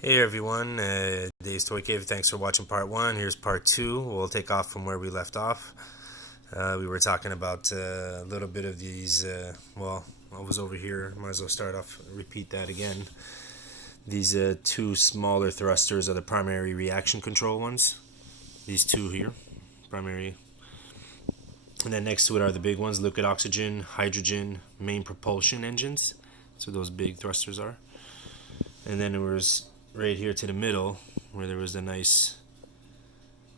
Hey everyone, Dave's Toy Cave. Thanks for watching part one. Here's part two. We'll take off from where we left off. We were talking about a little bit of these. Well, I was over here. Might as well start off, repeat that again. These two smaller thrusters are the primary reaction control ones. These two here, primary. And then next to it are the big ones: liquid oxygen, hydrogen, main propulsion engines. So those big thrusters are. And then there was right here to the middle where there was the nice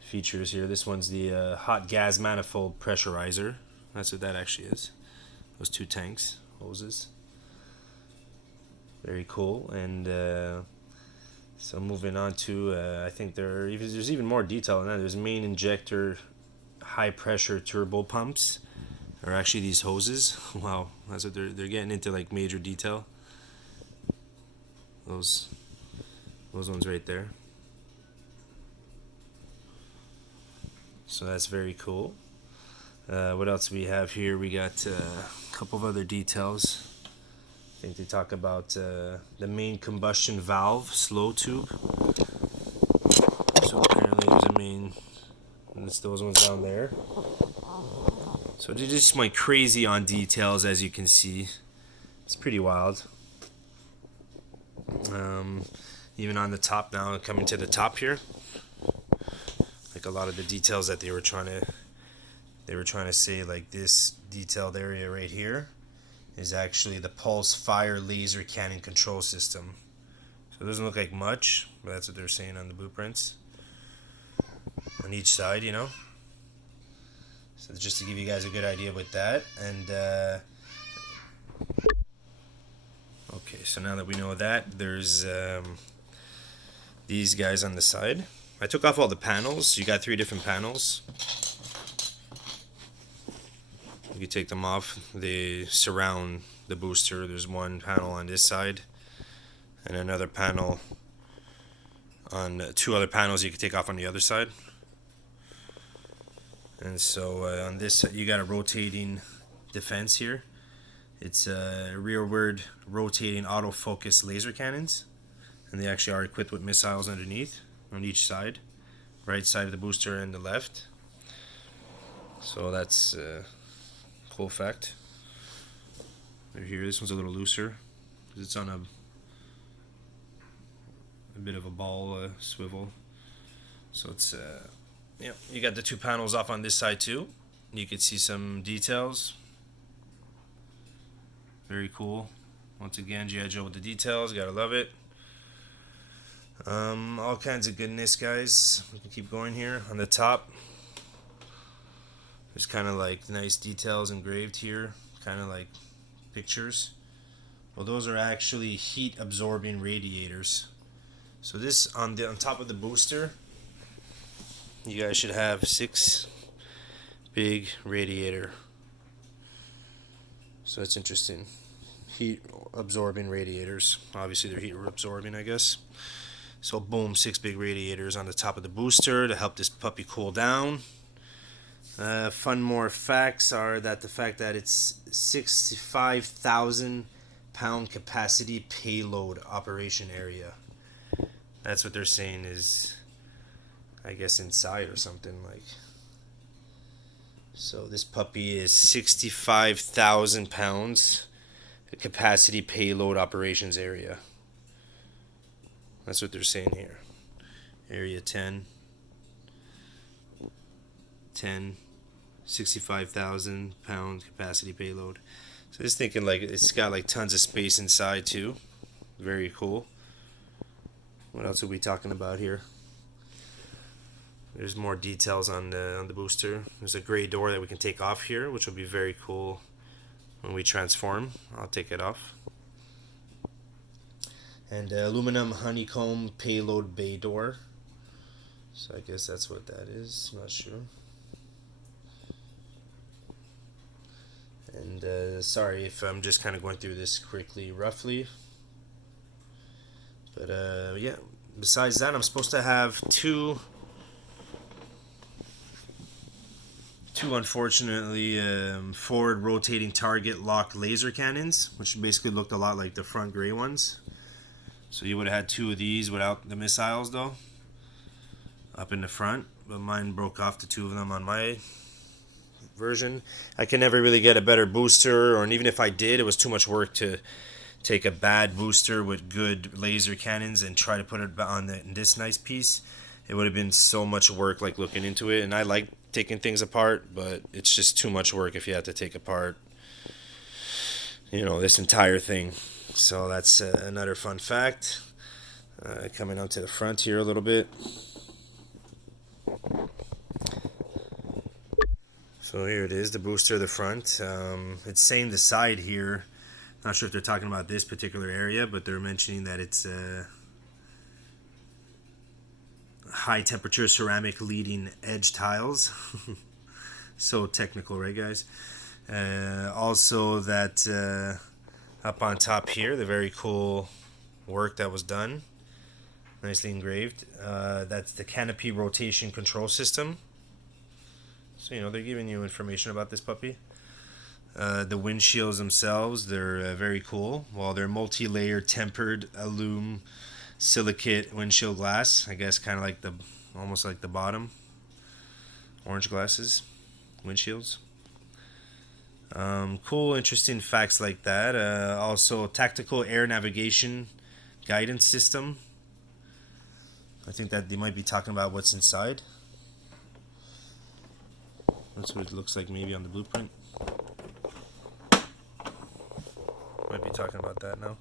features here. This one's the hot gas manifold pressurizer. That's what that actually is. Those two tanks, hoses. Very cool. And so moving on to, I think there's even more detail in that. There's main injector high pressure turbo pumps. Are actually these hoses. Wow, that's what they're getting into, like major detail. Those ones right there. So that's very cool. What else do we have here? We got a couple of other details. I think they talk about the main combustion valve slow tube. So apparently there's a main, and it's those ones down there. So they just went crazy on details, as you can see. It's pretty wild. Even on the top now, coming to the top here, like a lot of the details that they were trying to say, like this detailed area right here is actually the pulse fire laser cannon control system. So it doesn't look like much, but that's what they're saying on the blueprints on each side, you know. So just to give you guys a good idea with that. And okay, so now that we know that, there's these guys on the side. I took off all the panels. You got 3 different panels. You take them off. They surround the booster. There's one panel on this side and another panel on 2 other panels you can take off on the other side. And so on this, you got a rotating defense here. It's rearward rotating autofocus laser cannons, and they actually are equipped with missiles underneath on each side, right side of the booster and the left. So that's cool fact. Right here, this one's a little looser because it's on a bit of a ball swivel. So it's yeah, you got the 2 panels off on this side too. You can see some details. Very cool. Once again, G.I. Joe with the details. Gotta love it. All kinds of goodness, guys. We can keep going here. On the top, there's kind of like nice details engraved here, kind of like pictures. Well, those are actually heat absorbing radiators. So this on top of the booster, you guys should have 6 big radiator. So that's interesting. Heat absorbing radiators. Obviously they're heat absorbing, I guess. So boom, 6 big radiators on the top of the booster to help this puppy cool down. Fun more facts are that the fact that it's 65,000 pound capacity payload operation area. That's what they're saying is, I guess, inside or something like. So this puppy is 65,000 pounds capacity payload operations area. That's what they're saying here. Area 10, 65,000 pound capacity payload. So just thinking like it's got like tons of space inside too. Very cool. What else are we talking about here? There's more details on the booster. There's a gray door that we can take off here, which will be very cool when we transform. I'll take it off. And aluminum honeycomb payload bay door. So I guess that's what that is. I'm not sure. And sorry if I'm just kind of going through this quickly, roughly. But yeah, besides that, I'm supposed to have two unfortunately forward rotating target lock laser cannons, which basically looked a lot like the front gray ones. So you would have had two of these without the missiles though, up in the front, but mine broke off the two of them on my version. I can never really get a better booster, or even if I did, it was too much work to take a bad booster with good laser cannons and try to put it on this nice piece. It would have been so much work, like looking into it, and I like taking things apart, but it's just too much work if you have to take apart, you know, this entire thing. So that's another fun fact. Coming out to the front here a little bit. So here it is, the booster, the front. It's saying the side here. Not sure if they're talking about this particular area, but they're mentioning that it's high temperature ceramic leading edge tiles. So technical, right, guys? Also that up on top here, the very cool work that was done, nicely engraved. That's the canopy rotation control system. So, you know, they're giving you information about this puppy. The windshields themselves, they're very cool. Well, they're multi-layer tempered aluminum silicate windshield glass. I guess kind of like almost like the bottom orange glasses, windshields. Cool, interesting facts like that. Also, tactical air navigation guidance system. I think that they might be talking about what's inside. That's what it looks like maybe on the blueprint. Might be talking about that now.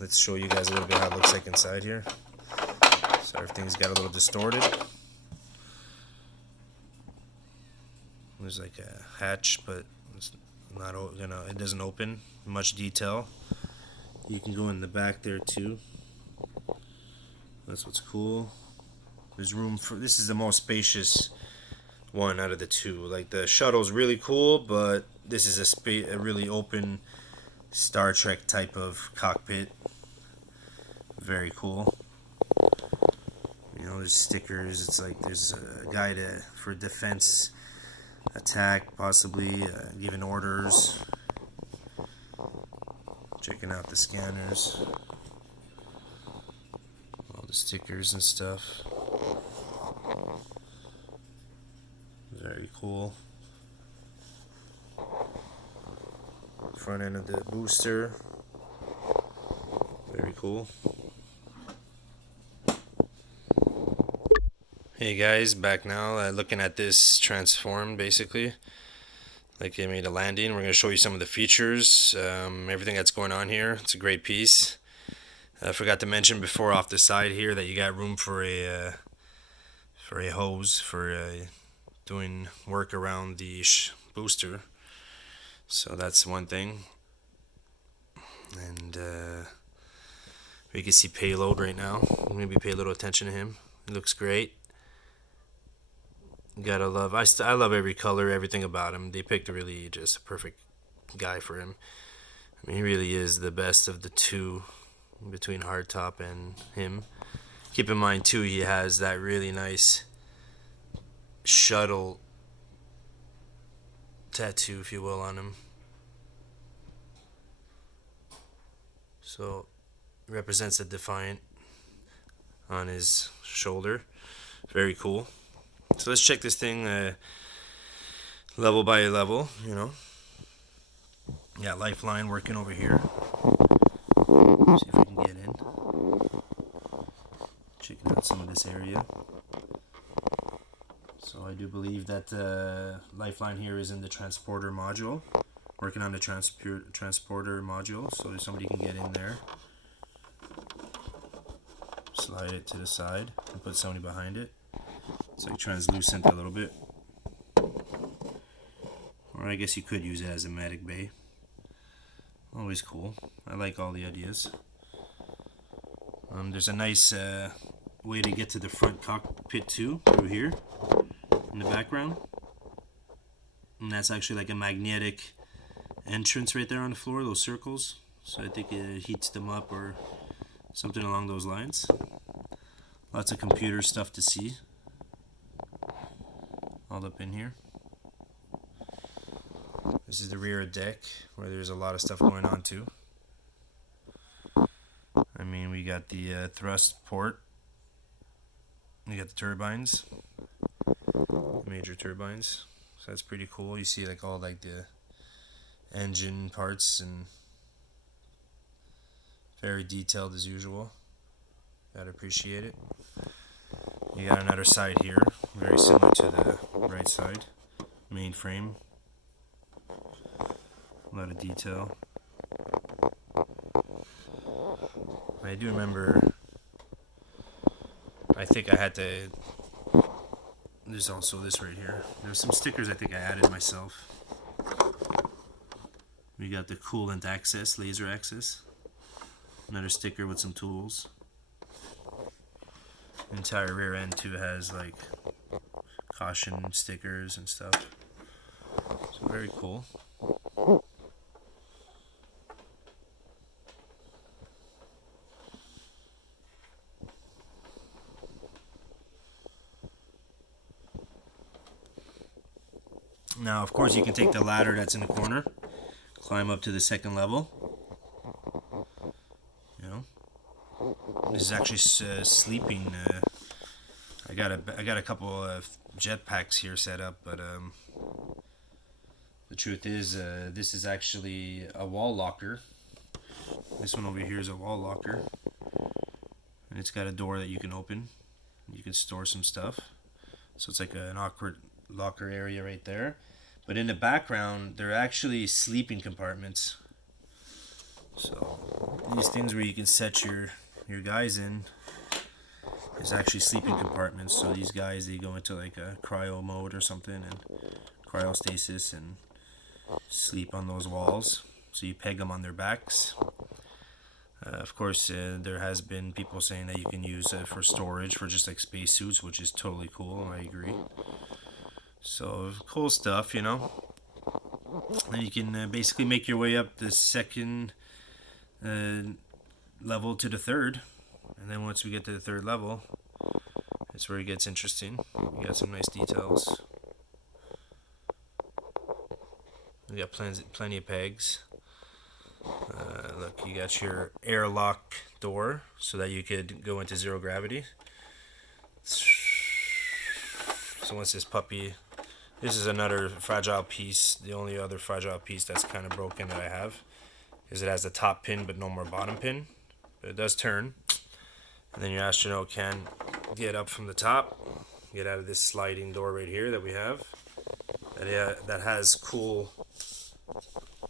Let's show you guys a little bit how it looks like inside here. So everything's got a little distorted. There's like a hatch, but it's not, you know, it doesn't open. Much detail. You can go in the back there too. That's what's cool. There's room for, this is the most spacious one out of the two. Like the shuttle's really cool, but this is a really open Star Trek type of cockpit. Very cool. You know, there's stickers. It's like there's a guide for defense, attack, possibly giving orders. Checking out the scanners, all the stickers and stuff. Very cool. Front end of the booster. Very cool. Hey guys, back now. Looking at this transform basically. Like they made a landing. We're going to show you some of the features, everything that's going on here. It's a great piece. I forgot to mention before off the side here that you got room for a hose for doing work around the booster. So that's one thing. And we can see payload right now. Maybe pay a little attention to him. He looks great. Gotta love. I love every color, everything about him. They picked really just a perfect guy for him. I mean, he really is the best of the two between Hardtop and him. Keep in mind too, he has that really nice shuttle tattoo, if you will, on him. So represents a Defiant on his shoulder. Very cool. So let's check this thing level by level, you know. Yeah, lifeline working over here. See if we can get in. Checking out some of this area. So I do believe that lifeline here is in the transporter module. Working on the transporter module, so somebody can get in there. Slide it to the side and put somebody behind it. It's like translucent a little bit. Or I guess you could use it as a medic bay. Always cool. I like all the ideas. There's a nice way to get to the front cockpit too, through here in the background. And that's actually like a magnetic entrance right there on the floor, those circles. So I think it heats them up or something along those lines. Lots of computer stuff to see. All up in here. This is the rear deck where there's a lot of stuff going on too. we got the thrust port. We got the turbines, major turbines. So that's pretty cool. You see like all like the engine parts and very detailed as usual. Gotta appreciate it. You got another side here, very similar to the right side. Mainframe. A lot of detail. I do remember, I think I had to, there's also this right here. There's some stickers I think I added myself. We got the coolant access, laser access. Another sticker with some tools. The entire rear end too has like caution stickers and stuff. So very cool. Now, of course, you can take the ladder that's in the corner, climb up to the second level. You know, this is actually sleeping. I got a couple of jetpacks here set up, but the truth is, this is actually a wall locker. This one over here is a wall locker, and it's got a door that you can open. You can store some stuff. So it's like an awkward locker area right there. But in the background, they're actually sleeping compartments. So these things where you can set your guys in is actually sleeping compartments. So these guys, they go into like a cryo mode or something, and cryostasis, and sleep on those walls. So you peg them on their backs. Of course, there has been people saying that you can use it for storage for just like spacesuits, which is totally cool. I agree. So cool stuff, you know. And you can basically make your way up the second level to the third, and then once we get to the third level, it's where it gets interesting. You got some nice details. We got plenty of pegs. Look, you got your airlock door so that you could go into zero gravity. So once this puppy, this is another fragile piece. The only other fragile piece that's kind of broken that I have is it has the top pin but no more bottom pin. But it does turn. And then your astronaut can get up from the top, get out of this sliding door right here that we have. That has cool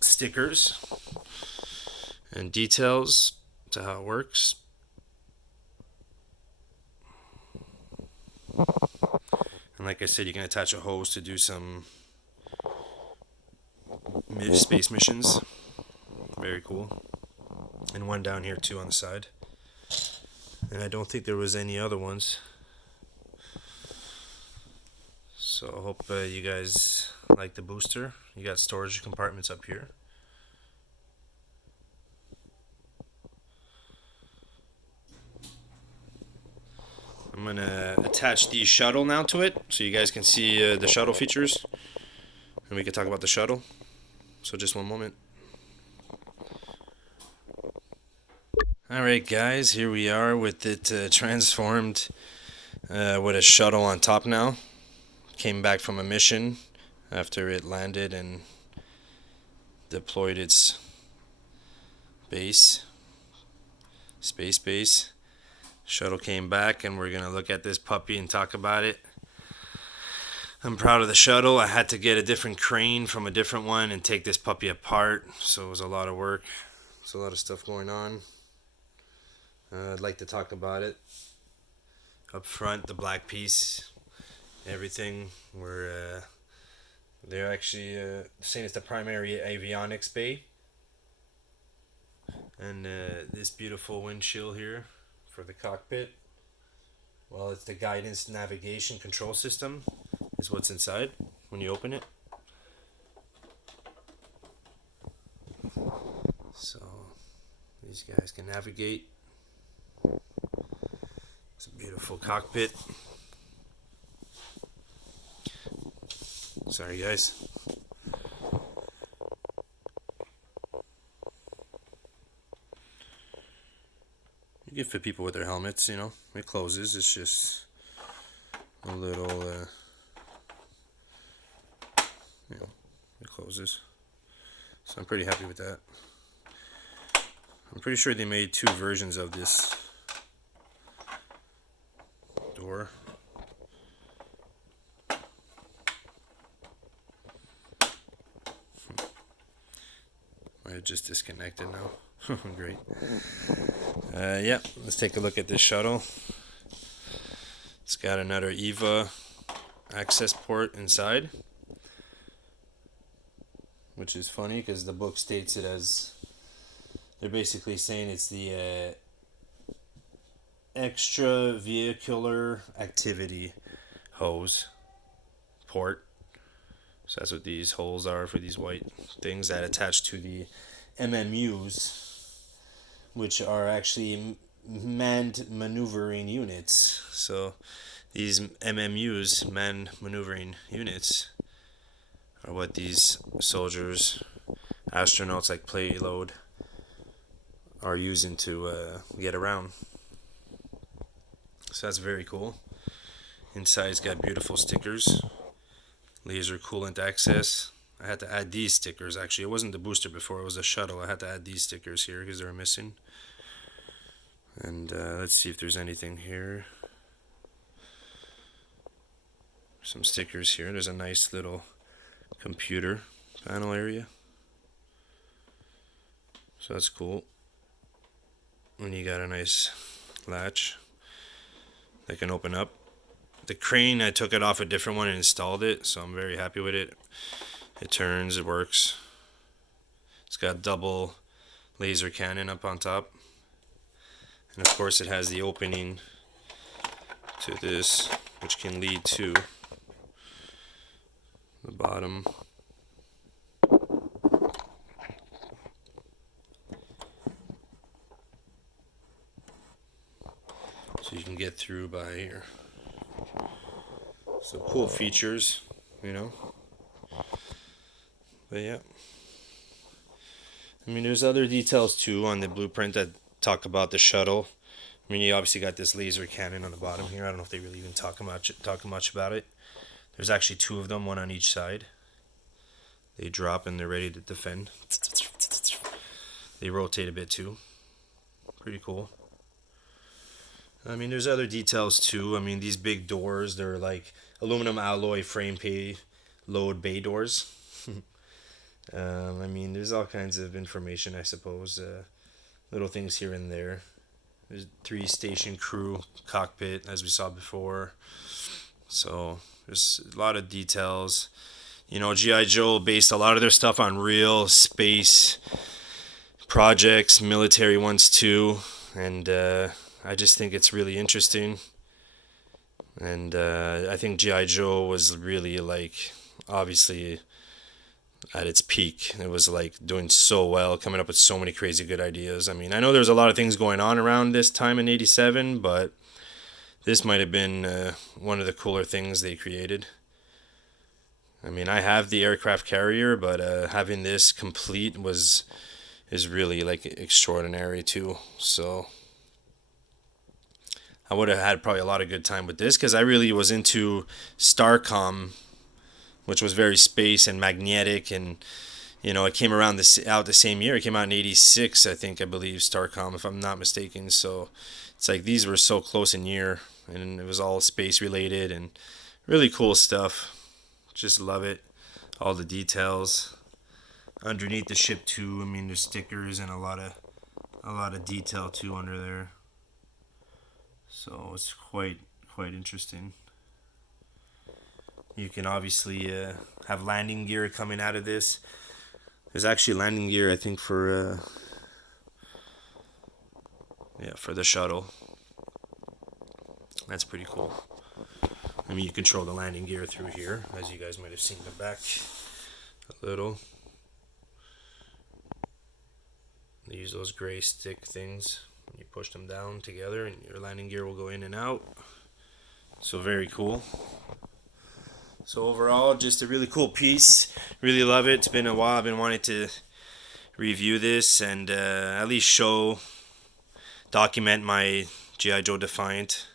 stickers and details to how it works. And like I said, you can attach a hose to do some space missions. Very cool. And one down here too on the side. And I don't think there was any other ones. So I hope you guys like the booster. You got storage compartments up here. I'm going to attach the shuttle now to it so you guys can see the shuttle features. And we can talk about the shuttle. So just one moment. Alright guys, here we are with it transformed with a shuttle on top now. Came back from a mission after it landed and deployed its space base. Shuttle came back and we're gonna look at this puppy and talk about it. I'm proud of the shuttle. I had to get a different crane from a different one and take this puppy apart, so it was a lot of work. There's a lot of stuff going on. I'd like to talk about it. Up front, the black piece, everything. They're actually saying it's the primary avionics bay, and this beautiful windshield here for the cockpit. Well, it's the guidance navigation control system is what's inside when you open it. So these guys can navigate. It's a beautiful cockpit. Sorry guys. You good for people with their helmets, you know. It closes. It's just a little, you know, it closes. So I'm pretty happy with that. I'm pretty sure they made 2 versions of this door. I just disconnected now. Great. Yeah, let's take a look at this shuttle. It's got another EVA access port inside, which is funny because the book states it as, they're basically saying it's the extra vehicular activity hose port. So that's what these holes are for these white things that attach to the MMUs, which are actually manned maneuvering units. So these MMUs, manned maneuvering units, are what these soldiers, astronauts like payload, are using to get around. So that's very cool. Inside's got beautiful stickers. Laser coolant access. I had to add these stickers actually. It wasn't the booster before, it was a shuttle. I had to add these stickers here because they were missing. And let's see if there's anything here. Some stickers here. There's a nice little computer panel area. So that's cool. And you got a nice latch that can open up. The crane, I took it off a different one and installed it, so I'm very happy with it. It turns, it works. It's got double laser cannon up on top. And of course it has the opening to this, which can lead to the bottom. So you can get through by here. So cool features, you know. But yeah. I mean, there's other details too on the blueprint that talk about the shuttle. I mean, you obviously got this laser cannon on the bottom here. I don't know if they really even talk much about it. There's actually 2 of them, one on each side. They drop and they're ready to defend. They rotate a bit too. Pretty cool. I mean, there's other details too. I mean, these big doors, they're like aluminum alloy frame load bay doors. I mean, there's all kinds of information, I suppose. Little things here and there. There's 3 station crew cockpit, as we saw before. So there's a lot of details. You know, G.I. Joe based a lot of their stuff on real space projects, military ones too. And I just think it's really interesting. And I think G.I. Joe was really, like, obviously at its peak. It was like doing so well, coming up with so many crazy good ideas. I mean, I know there's a lot of things going on around this time in '87, but this might have been one of the cooler things they created. I mean, I have the aircraft carrier, but having this complete is really like extraordinary too. So I would have had probably a lot of good time with this because I really was into Starcom, which was very space and magnetic, and you know, it came out the same year. It came out in '86, I believe, Starcom, if I'm not mistaken. So it's like these were so close in year, and it was all space related and really cool stuff. Just love it. All the details underneath the ship too. I mean, there's stickers and a lot of detail too under there. So it's quite interesting. You can obviously have landing gear coming out of this. There's actually landing gear, I think, for the shuttle. That's pretty cool. I mean, you control the landing gear through here, as you guys might have seen in the back a little. They use those gray stick things. You push them down together, and your landing gear will go in and out. So very cool. So overall, just a really cool piece. Really love it. It's been a while. I've been wanting to review this and at least document my G.I. Joe Defiant.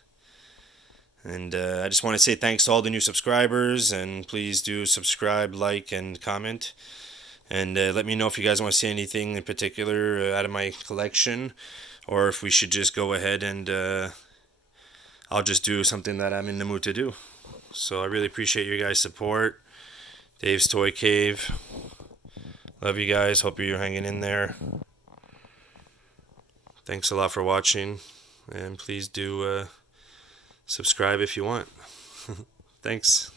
And I just want to say thanks to all the new subscribers, and please do subscribe, like, and comment. And let me know if you guys want to see anything in particular out of my collection, or if we should just go ahead and I'll just do something that I'm in the mood to do. So I really appreciate your guys' support. Dave's Toy Cave. Love you guys. Hope you're hanging in there. Thanks a lot for watching, and please do subscribe if you want. Thanks.